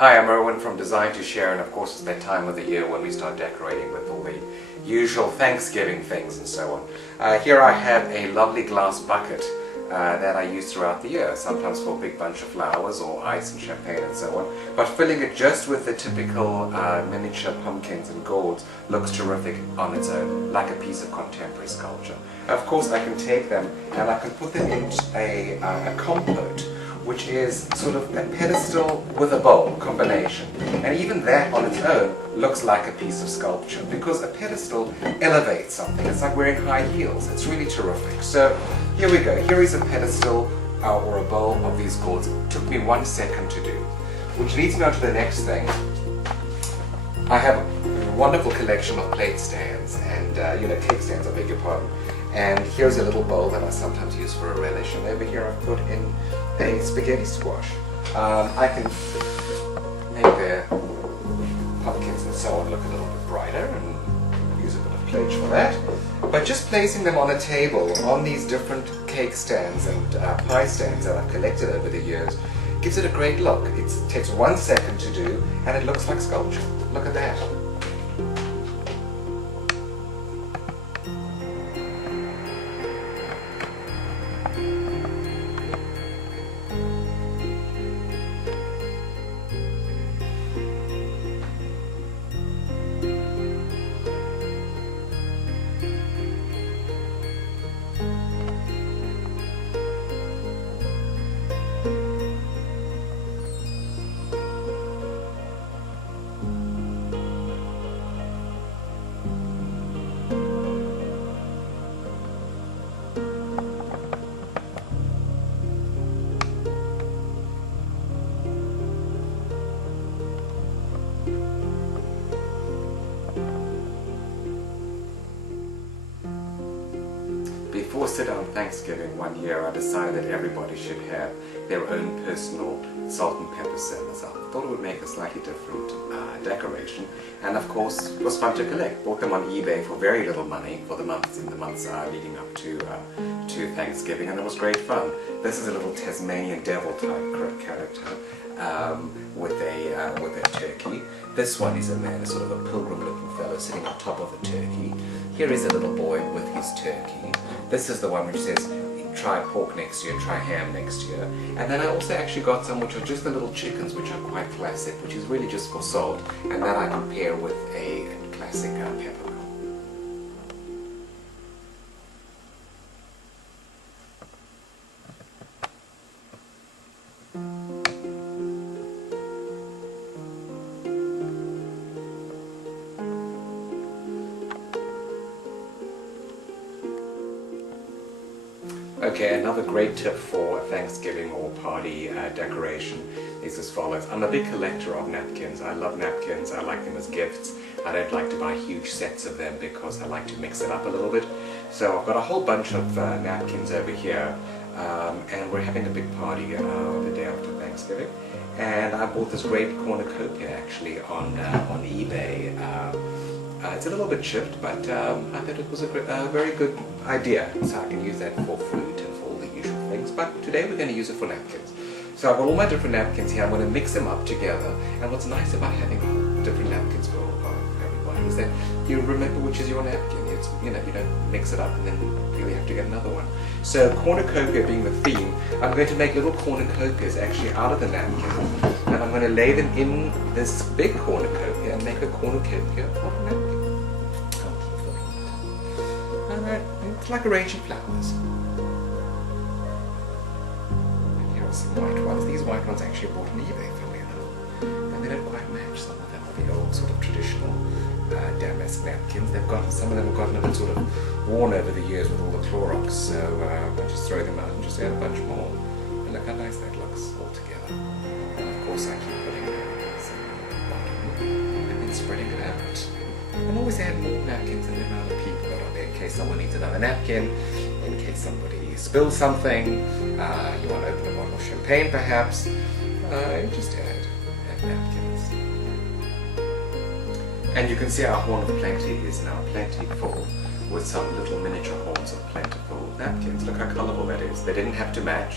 Hi, I'm Irwin from Design to Share, and of course it's that time of the year when we start decorating with all the usual Thanksgiving things and so on. Here I have a lovely glass bucket that I use throughout the year, sometimes for a big bunch of flowers or ice and champagne and so on. But filling it just with the typical miniature pumpkins and gourds looks terrific on its own, like a piece of contemporary sculpture. Of course I can take them and I can put them into a compote, which is sort of a pedestal with a bowl combination. And even that on its own looks like a piece of sculpture, because a pedestal elevates something. It's like wearing high heels. It's really terrific. So here we go. Here is a pedestal or a bowl of these gourds. It took me 1 second to do, which leads me on to the next thing. I have a wonderful collection of plate stands and cake stands, I beg your pardon. And here's a little bowl that I sometimes use for a relish, and over here I've put in a spaghetti squash. I can make the pumpkins and so on look a little bit brighter and use a bit of plate for that. But just placing them on a table on these different cake stands and pie stands that I've collected over the years gives it a great look. It takes 1 second to do and it looks like sculpture. Look at that. Before sit-down Thanksgiving one year, I decided everybody should have their own personal salt and pepper cellars. I thought it would make a slightly different decoration, and of course it was fun to collect. Bought them on eBay for very little money for the months leading up to Thanksgiving, and it was great fun. This is a little Tasmanian devil type character with a turkey. This one is a man, a sort of a pilgrim-looking fellow sitting on top of a turkey. Here is a little boy with his turkey. This is the one which says, try pork next year, try ham next year. And then I also actually got some which are just the little chickens, which are quite classic, which is really just for salt. And that I can pair with a classic peppercorn. Okay, another great tip for Thanksgiving or party decoration is as follows. I'm a big collector of napkins. I love napkins. I like them as gifts. I don't like to buy huge sets of them because I like to mix it up a little bit. So I've got a whole bunch of napkins over here, and we're having a big party the day after Thanksgiving. And I bought this great cornucopia actually on eBay. It's a little bit chipped, but I thought it was a very good idea, so I can use that for fruit and for all the usual things. But today we're going to use it for napkins. So I've got all my different napkins here. I'm going to mix them up together. And what's nice about having different napkins for everybody is that you remember which is your napkin. It's, you don't mix it up and then really have to get another one. So cornucopia being the theme, I'm going to make little cornucopias actually out of the napkin. And I'm going to lay them in this big cornucopia and make a cornucopia of a napkin. It's like arranging flowers. And here are some white ones. These white ones actually bought on eBay for me, and they don't quite match. Some of them are the old sort of traditional damask napkins. Some of them have gotten a bit sort of worn over the years with all the Clorox, so I just throw them out and just add a bunch more. And look how nice that looks all together. And of course I keep putting some on the bottom and then spreading it out. And always add more napkins than the amount of people that are there in case someone needs another napkin, in case somebody spills something, you want to open a bottle of champagne perhaps, you just add napkins. And you can see our horn of plenty is now plenty full with some little miniature horns of plentiful napkins. Look how colourful that is. They didn't have to match,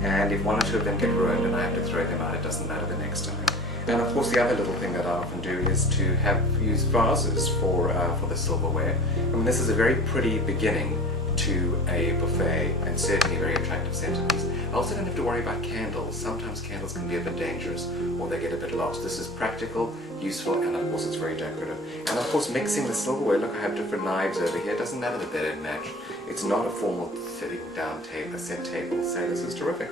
and if one or two of them get ruined and I have to throw them out, it doesn't matter the next time. And of course the other little thing that I often do is to use vases for the silverware. I mean, this is a very pretty beginning to a buffet and certainly a very attractive centerpiece. I also don't have to worry about candles. Sometimes candles can be a bit dangerous or they get a bit lost. This is practical, useful, and of course it's very decorative. And of course mixing the silverware, look, I have different knives over here. It doesn't matter that they don't match. It's not a formal sitting down table, a set table, so this is terrific.